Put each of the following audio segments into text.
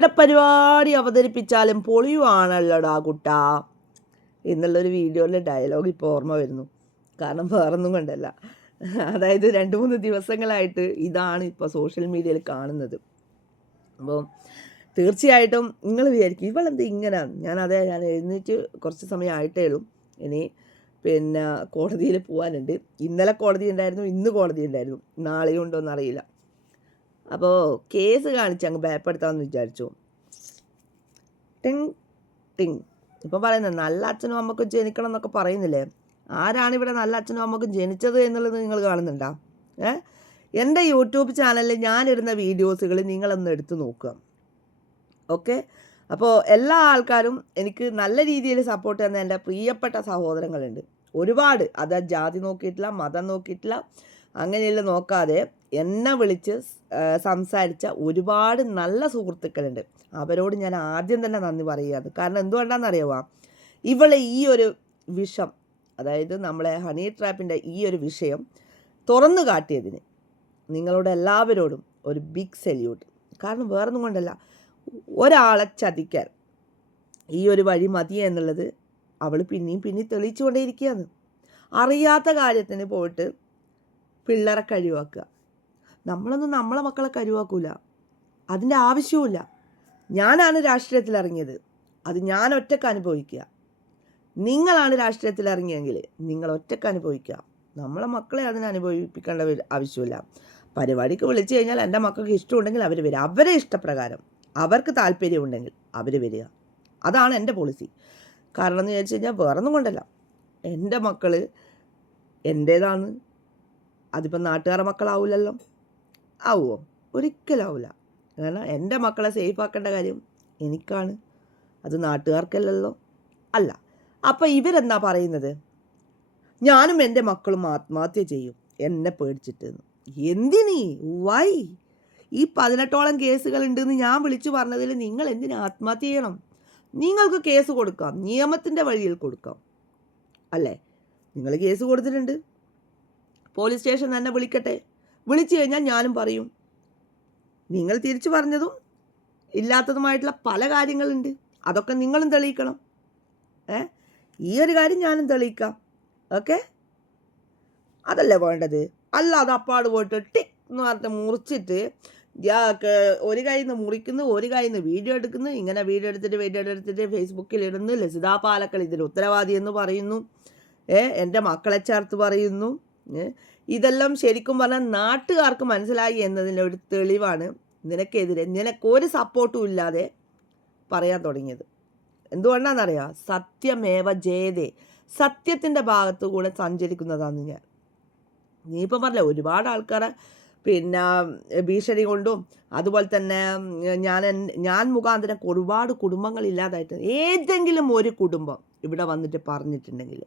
പരിപാടി അവതരിപ്പിച്ചാലും പൊളിയുവാണല്ലോടാ കുട്ടാ. എന്നുള്ളൊരു വീഡിയോയിലെ ഡയലോഗ് ഇപ്പോൾ ഓർമ്മ വരുന്നു. കാരണം വേറൊന്നും കൊണ്ടല്ല. അതായത് രണ്ട് മൂന്ന് ദിവസങ്ങളായിട്ട് ഇതാണ് ഇപ്പോൾ സോഷ്യൽ മീഡിയയിൽ കാണുന്നത്. അപ്പോൾ തീർച്ചയായിട്ടും നിങ്ങൾ വിചാരിക്കും ഇവളെന്ത് ഇങ്ങനെ? ഞാൻ അതെ ഞാൻ എഴുന്നേറ്റ് കുറച്ച് സമയം ആയിട്ടേ ഉള്ളൂ. ഇനി പിന്നെ കോടതിയിൽ പോകാനുണ്ട് ഇന്നലെ കോടതി ഉണ്ടായിരുന്നു ഇന്ന് കോടതി ഉണ്ടായിരുന്നു. നാളെയും ഉണ്ടോ എന്നറിയില്ല അപ്പോൾ കേസ് കാണിച്ച് അങ്ങ് ഭയപ്പെടുത്താമെന്ന് വിചാരിച്ചു. ടിങ് ടിങ്. ഇപ്പം പറയുന്നത് നല്ല അച്ഛനും അമ്മക്കും ജനിക്കണം എന്നൊക്കെ പറയുന്നില്ലേ? ആരാണ് ഇവിടെ നല്ല അച്ഛനും അമ്മക്കും ജനിച്ചത് എന്നുള്ളത് നിങ്ങൾ കാണുന്നുണ്ടോ? ഏ? എന്റെ യൂട്യൂബ് ചാനലിൽ ഞാനിടുന്ന വീഡിയോസുകൾ നിങ്ങളൊന്ന് എടുത്ത് നോക്കുക. ഓക്കെ? അപ്പോൾ എല്ലാ ആൾക്കാരും എനിക്ക് നല്ല രീതിയിൽ സപ്പോർട്ട് ചെയ്യുന്ന എന്റെ പ്രിയപ്പെട്ട സഹോദരങ്ങളുണ്ട്. ഒരുപാട്. അത് ജാതി നോക്കിയിട്ടില്ല മതം നോക്കിയിട്ടില്ല അങ്ങനെയുള്ള നോക്കാതെ എന്നെ വിളിച്ച് സംസാരിച്ച ഒരുപാട് നല്ല സുഹൃത്തുക്കളുണ്ട്. അവരോട് ഞാൻ ആദ്യം തന്നെ നന്ദി പറയുകയാണ്. കാരണം എന്തുകൊണ്ടാണെന്നറിയാമോ ഇവളെ ഈ ഒരു വിഷം അതായത് നമ്മളെ ഹണി ട്രാപ്പിന്റെ ഈ ഒരു വിഷയം തുറന്നു കാട്ടിയതിന് നിങ്ങളോട് എല്ലാവരോടും ഒരു ബിഗ് സെല്യൂട്ട് കാരണം വേറൊന്നും കൊണ്ടല്ല ഒരാളെ ചതിക്കാൻ ഈ ഒരു വഴി മതി എന്നുള്ളത് അവൾ പിന്നെയും പിന്നെയും തെളിയിച്ചുകൊണ്ടേയിരിക്കുകയാണ്. അറിയാത്ത കാര്യത്തിന് പോയിട്ട് പിള്ളേരെ കഴിവാക്കുക. നമ്മളൊന്നും നമ്മളെ മക്കളെ കഴിവാക്കൂല. അതിന്റെ ആവശ്യവുമില്ല. ഞാനാണ് രാഷ്ട്രീയത്തിൽ ഇറങ്ങിയത് അത് ഞാൻ ഒറ്റയ്ക്ക് അനുഭവിക്കുക. നിങ്ങളാണ് രാഷ്ട്രീയത്തിൽ ഇറങ്ങിയെങ്കിൽ നിങ്ങൾ ഒറ്റയ്ക്ക് അനുഭവിക്കുക. നമ്മളെ മക്കളെ അതിന് അനുഭവിപ്പിക്കേണ്ട ആവശ്യമില്ല. പരിപാടിക്ക് വിളിച്ചു കഴിഞ്ഞാൽ എന്റെ മക്കൾക്ക് ഇഷ്ടമുണ്ടെങ്കിൽ അവർ വരിക. അവരെ ഇഷ്ടപ്രകാരം അവർക്ക് താല്പര്യമുണ്ടെങ്കിൽ അവർ വരിക. അതാണ് എന്റെ പോളിസി. കാരണം എന്ന് ചോദിച്ചു കഴിഞ്ഞാൽ വേറൊന്നും കൊണ്ടല്ല. എന്റെ മക്കൾ എന്റേതാണ്. അതിപ്പം നാട്ടുകാരുടെ മക്കളാവില്ലല്ലോ ആവുമോ ഒരിക്കലാവില്ല കാരണം എന്റെ മക്കളെ സേഫ് ആക്കേണ്ട കാര്യം എനിക്കാണ്. അത് നാട്ടുകാർക്കല്ലല്ലോ? അല്ല. അപ്പം ഇവരെന്താ പറയുന്നത്? ഞാനും എന്റെ മക്കളും ആത്മഹത്യ ചെയ്യും. എന്നെ പേടിച്ചിട്ട്. എന്തിനീ? വൈ? ഈ പതിനെട്ടോളം കേസുകൾ ഉണ്ടെന്ന് ഞാൻ വിളിച്ചു പറഞ്ഞതിൽ നിങ്ങൾ എന്തിനു ആത്മഹത്യ ചെയ്യണം? നിങ്ങൾക്ക് കേസ് കൊടുക്കാം. നിയമത്തിന്റെ വഴിയിൽ കൊടുക്കാം. അല്ലേ? നിങ്ങൾ കേസ് കൊടുത്തിട്ടുണ്ട്. പോലീസ് സ്റ്റേഷൻ തന്നെ വിളിക്കട്ടെ. വിളിച്ചു കഴിഞ്ഞാൽ ഞാനും പറയും. നിങ്ങൾ തിരിച്ചു പറഞ്ഞതും ഇല്ലാത്തതുമായിട്ടുള്ള പല കാര്യങ്ങളുണ്ട്. അതൊക്കെ നിങ്ങളും തെളിയിക്കണം. ഏ? ഈ ഒരു കാര്യം ഞാനും തെളിയിക്കാം. ഓക്കെ? അതല്ലേ വേണ്ടത്? അല്ലാതെ അപ്പാട് പോയിട്ട് ടിക് എന്ന് പറഞ്ഞിട്ട് മുറിച്ചിട്ട് ഒരു കയ്യിൽ നിന്ന് മുറിക്കുന്നു ഒരു കയ്യിൽ നിന്ന് വീഡിയോ എടുക്കുന്നു ഇങ്ങനെ വീഡിയോ എടുത്തിട്ട് വീഡിയോ എടുത്തിട്ട് ഫേസ്ബുക്കിൽ ഇടുന്നു ലസിതാ പാലക്കൽ ഇതിൽ ഉത്തരവാദി എന്ന് പറയുന്നു. ഏ? എന്റെ മക്കളെ ചേർത്ത് പറയുന്നു. ഇതെല്ലാം ശരിക്കും പറഞ്ഞാൽ നാട്ടുകാർക്ക് മനസ്സിലായി എന്നതിന്റെ ഒരു തെളിവാണ് നിനക്കെതിരെ. നിനക്കൊരു സപ്പോർട്ടും ഇല്ലാതെ പറയാൻ തുടങ്ങിയത്. എന്തുകൊണ്ടാണെന്നറിയാം? സത്യമേവ ജയതേ. സത്യത്തിന്റെ ഭാഗത്തു കൂടെ സഞ്ചരിക്കുന്നതാണ് ഞാൻ. നീ ഇപ്പം പറഞ്ഞ ഒരുപാട് ആൾക്കാരെ പിന്നെ ഭീഷണി കൊണ്ടും അതുപോലെ തന്നെ ഞാൻ ഞാൻ മുഖാന്തരം ഒരുപാട് കുടുംബങ്ങൾ ഇല്ലാതായിട്ട് ഏതെങ്കിലും ഒരു കുടുംബം ഇവിടെ വന്നിട്ട് പറഞ്ഞിട്ടുണ്ടെങ്കിൽ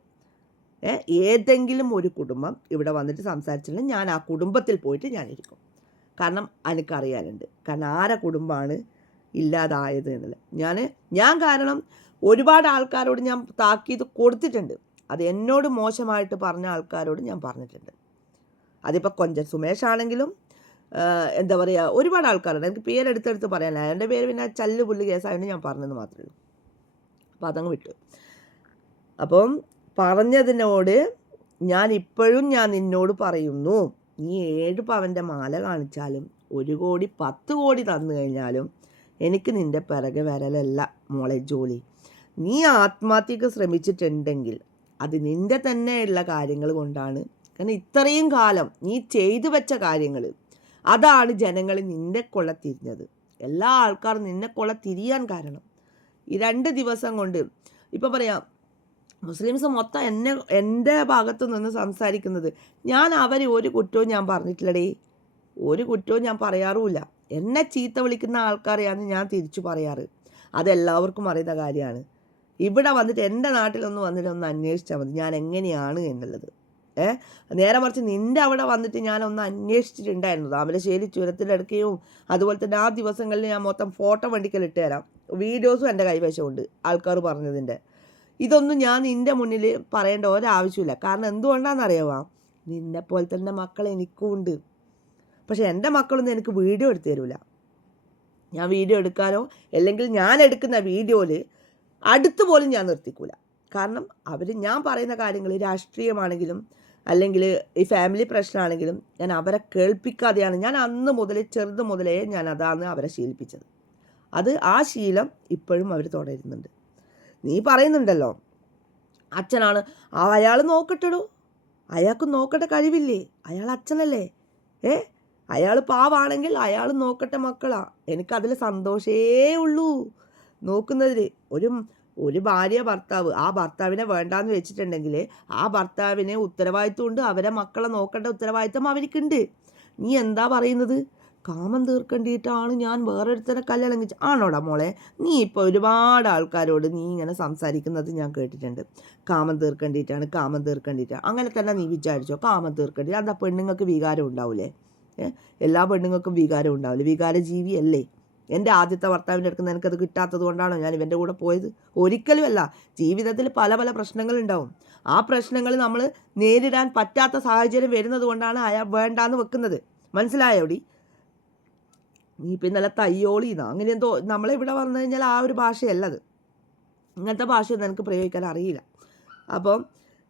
ഏതെങ്കിലും ഒരു കുടുംബം ഇവിടെ വന്നിട്ട് സംസാരിച്ചിട്ടുണ്ടെങ്കിൽ ഞാൻ ആ കുടുംബത്തിൽ പോയിട്ട് ഞാനിരിക്കും കാരണം എനിക്കറിയാനുണ്ട് കാരണം ആരെ കുടുംബമാണ് ഇല്ലാതായത് എന്നുള്ളത്. ഞാൻ ഞാൻ കാരണം ഒരുപാട് ആൾക്കാരോട് ഞാൻ താക്കീത് കൊടുത്തിട്ടുണ്ട്. അത് എന്നോട് മോശമായിട്ട് പറഞ്ഞ ആൾക്കാരോട് ഞാൻ പറഞ്ഞിട്ടുണ്ട്. അതിപ്പോൾ കൊഞ്ചൻ സുമേഷ് ആണെങ്കിലും എന്താ പറയുക ഒരുപാട് ആൾക്കാരുണ്ട്. എനിക്ക് പേരെടുത്തെടുത്ത് പറയാനില്ല. എന്റെ പേര് പിന്നെ ചല്ല് പുല്ല് കേസായതുകൊണ്ട് ഞാൻ പറഞ്ഞെന്ന് മാത്രമേ ഉള്ളൂ. അപ്പോൾ അതങ്ങ് വിട്ടു. അപ്പം പറഞ്ഞതിനോട് ഞാൻ ഇപ്പോഴും ഞാൻ നിന്നോട് പറയുന്നു നീ ഏഴ് പവന്റെ മാല കാണിച്ചാലും ഒരു കോടി പത്ത് കോടി തന്നു കഴിഞ്ഞാലും എനിക്ക് നിന്റെ പിറകെ വരലല്ല മോളെ ജോലി. നീ ആത്മഹത്യക്ക് ശ്രമിച്ചിട്ടുണ്ടെങ്കിൽ അത് നിന്റെ തന്നെയുള്ള കാര്യങ്ങൾ കൊണ്ടാണ്. കാരണം ഇത്രയും കാലം നീ ചെയ്തു വെച്ച കാര്യങ്ങൾ അതാണ് ജനങ്ങൾ നിന്നെ കൊള്ള തിരിഞ്ഞത്. എല്ലാ ആൾക്കാരും നിന്നെ കൊള്ള തിരിയാൻ കാരണം. ഈ രണ്ട് ദിവസം കൊണ്ട് ഇപ്പോൾ പറയാം മുസ്ലിംസ് മൊത്തം എന്നെ എന്റെ ഭാഗത്തു നിന്ന് സംസാരിക്കുന്നത്. ഞാൻ അവരെ ഒരു കുറ്റവും ഞാൻ പറഞ്ഞിട്ടില്ലടേ. ഒരു കുറ്റവും ഞാൻ പറയാറുമില്ല. എന്നെ ചീത്ത വിളിക്കുന്ന ആൾക്കാരെയാണ് ഞാൻ തിരിച്ചു പറയാറ്. അതെല്ലാവർക്കും അറിയുന്ന കാര്യമാണ്. ഇവിടെ വന്നിട്ട് എന്റെ നാട്ടിലൊന്ന് വന്നിട്ട് ഒന്ന് അന്വേഷിച്ചാൽ മതി. ഞാൻ എങ്ങനെയാണ് എന്നുള്ളത്. ഏ? നേരെ മറിച്ച് നിന്റെ അവിടെ വന്നിട്ട് ഞാനൊന്ന് അന്വേഷിച്ചിട്ടുണ്ടായിരുന്നു. താമരശ്ശേരി ചുരത്തിലെടുക്കുകയും അതുപോലെ തന്നെ ആ ദിവസങ്ങളിൽ ഞാൻ മൊത്തം ഫോട്ടോ വണ്ടിക്കൽ ഇട്ട് തരാം. വീഡിയോസും എന്റെ കൈവശമുണ്ട്. ആൾക്കാർ പറഞ്ഞതിന്റെ. ഇതൊന്നും ഞാൻ നിന്റെ മുന്നിൽ പറയേണ്ട ഒരാവശ്യമില്ല. കാരണം എന്തുകൊണ്ടാണെന്നറിയാമോ നിന്നെ പോലെ തന്നെ മക്കൾ എനിക്കും ഉണ്ട്. പക്ഷെ എന്റെ മക്കളൊന്നും എനിക്ക് വീഡിയോ എടുത്തു തരില്ല ഞാൻ വീഡിയോ എടുക്കാനോ അല്ലെങ്കിൽ ഞാൻ എടുക്കുന്ന വീഡിയോയിൽ അടുത്ത് പോലും ഞാൻ നിർത്തിക്കൂല. കാരണം അവർ ഞാൻ പറയുന്ന കാര്യങ്ങൾ രാഷ്ട്രീയമാണെങ്കിലും അല്ലെങ്കിൽ ഈ ഫാമിലി പ്രശ്നമാണെങ്കിലും ഞാൻ അവരെ കേൾപ്പിക്കാതെയാണ് ഞാൻ അന്ന് മുതലേ ചെറുത് മുതലേ ഞാൻ അതാണ് അവരെ ശീലിപ്പിച്ചത്. അത് ആ ശീലം ഇപ്പോഴും അവർ തുടരുന്നുണ്ട്. നീ പറയുന്നുണ്ടല്ലോ. അച്ഛനാണ്. ആ അയാൾ നോക്കട്ടെടോ. അയാൾക്ക് നോക്കട്ടെ കഴിവില്ലേ? അയാൾ അച്ഛനല്ലേ? ഏ? അയാൾ പാവാണെങ്കിൽ അയാൾ നോക്കട്ടെ മക്കളാ. എനിക്കതിൽ സന്തോഷേ ഉള്ളൂ. നോക്കുന്നതിൽ ഒരു ഒരു ഭാര്യ ഭർത്താവ് ആ ഭർത്താവിനെ വേണ്ടാന്ന് വെച്ചിട്ടുണ്ടെങ്കിൽ ആ ഭർത്താവിനെ ഉത്തരവാദിത്വം ഉണ്ട് അവരെ മക്കളെ നോക്കേണ്ട ഉത്തരവാദിത്വം അവർക്കുണ്ട്. നീ എന്താ പറയുന്നത്? കാമം തീർക്കേണ്ടിയിട്ടാണ് ഞാൻ വേറൊരുത്തരെ കല്യാണം ആണോടാ മോളെ? നീ ഇപ്പോൾ ഒരുപാട് ആൾക്കാരോട് നീ ഇങ്ങനെ സംസാരിക്കുന്നത് ഞാൻ കേട്ടിട്ടുണ്ട്. കാമം തീർക്കേണ്ടിയിട്ടാണ് കാമം തീർക്കേണ്ടിയിട്ടാണ്. അങ്ങനെ തന്നെ നീ വിചാരിച്ചോ കാമം തീർക്കേണ്ടി അതാ പെണ്ണുങ്ങൾക്ക് വികാരം ഉണ്ടാവില്ലേ എല്ലാ പെണ്ണുങ്ങൾക്കും വികാരം ഉണ്ടാവില്ല? വികാര ജീവിയല്ലേ എന്റെ ആദ്യത്തെ ഭർത്താവിന്റെ അടുക്കുന്ന നിനക്കത് കിട്ടാത്തത് കൊണ്ടാണോ ഞാൻ ഇവന്റെ കൂടെ പോയത്? ഒരിക്കലുമല്ല. ജീവിതത്തിൽ പല പല പ്രശ്നങ്ങളുണ്ടാവും ആ പ്രശ്നങ്ങൾ നമ്മൾ നേരിടാൻ പറ്റാത്ത സാഹചര്യം വരുന്നത് കൊണ്ടാണ് അയാൾ വേണ്ടാന്ന് വെക്കുന്നത്. മനസ്സിലായോടി നീ ഇപ്പം ഇന്നലെ തയ്യോളിന്ന്. അങ്ങനെ എന്തോ നമ്മളെ ഇവിടെ വന്നു കഴിഞ്ഞാൽ ആ ഒരു ഭാഷയല്ലത് ഇങ്ങനത്തെ ഭാഷയൊന്നും എനിക്ക് പ്രയോഗിക്കാൻ അറിയില്ല. അപ്പം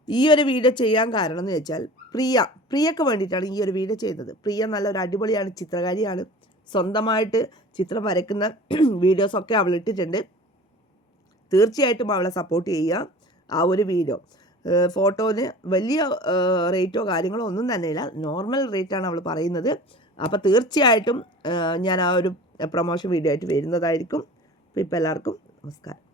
ഈ ഒരു വീഡിയോ ചെയ്യാൻ കാരണം എന്ന് വെച്ചാൽ പ്രിയ പ്രിയക്ക് വേണ്ടിയിട്ടാണ് ഈ ഒരു വീഡിയോ ചെയ്യുന്നത് പ്രിയ നല്ലൊരു അടിപൊളിയാണ് ചിത്രകാരിയാണ്. സ്വന്തമായിട്ട് ചിത്രം വരയ്ക്കുന്ന വീഡിയോസൊക്കെ അവൾ ഇട്ടിട്ടുണ്ട്. തീർച്ചയായിട്ടും അവളെ സപ്പോർട്ട് ചെയ്യുക ആ ഒരു വീഡിയോ. ഫോട്ടോന് വലിയ റേറ്റോ കാര്യങ്ങളോ ഒന്നും തന്നെയില്ല. നോർമൽ റേറ്റാണ് അവൾ പറയുന്നത്. അപ്പോൾ തീർച്ചയായിട്ടും ഞാൻ ആ ഒരു പ്രൊമോഷൻ വീഡിയോ ആയിട്ട് വരുന്നതായിരിക്കും. അപ്പോൾ ഇപ്പോൾ എല്ലാവർക്കും നമസ്കാരം.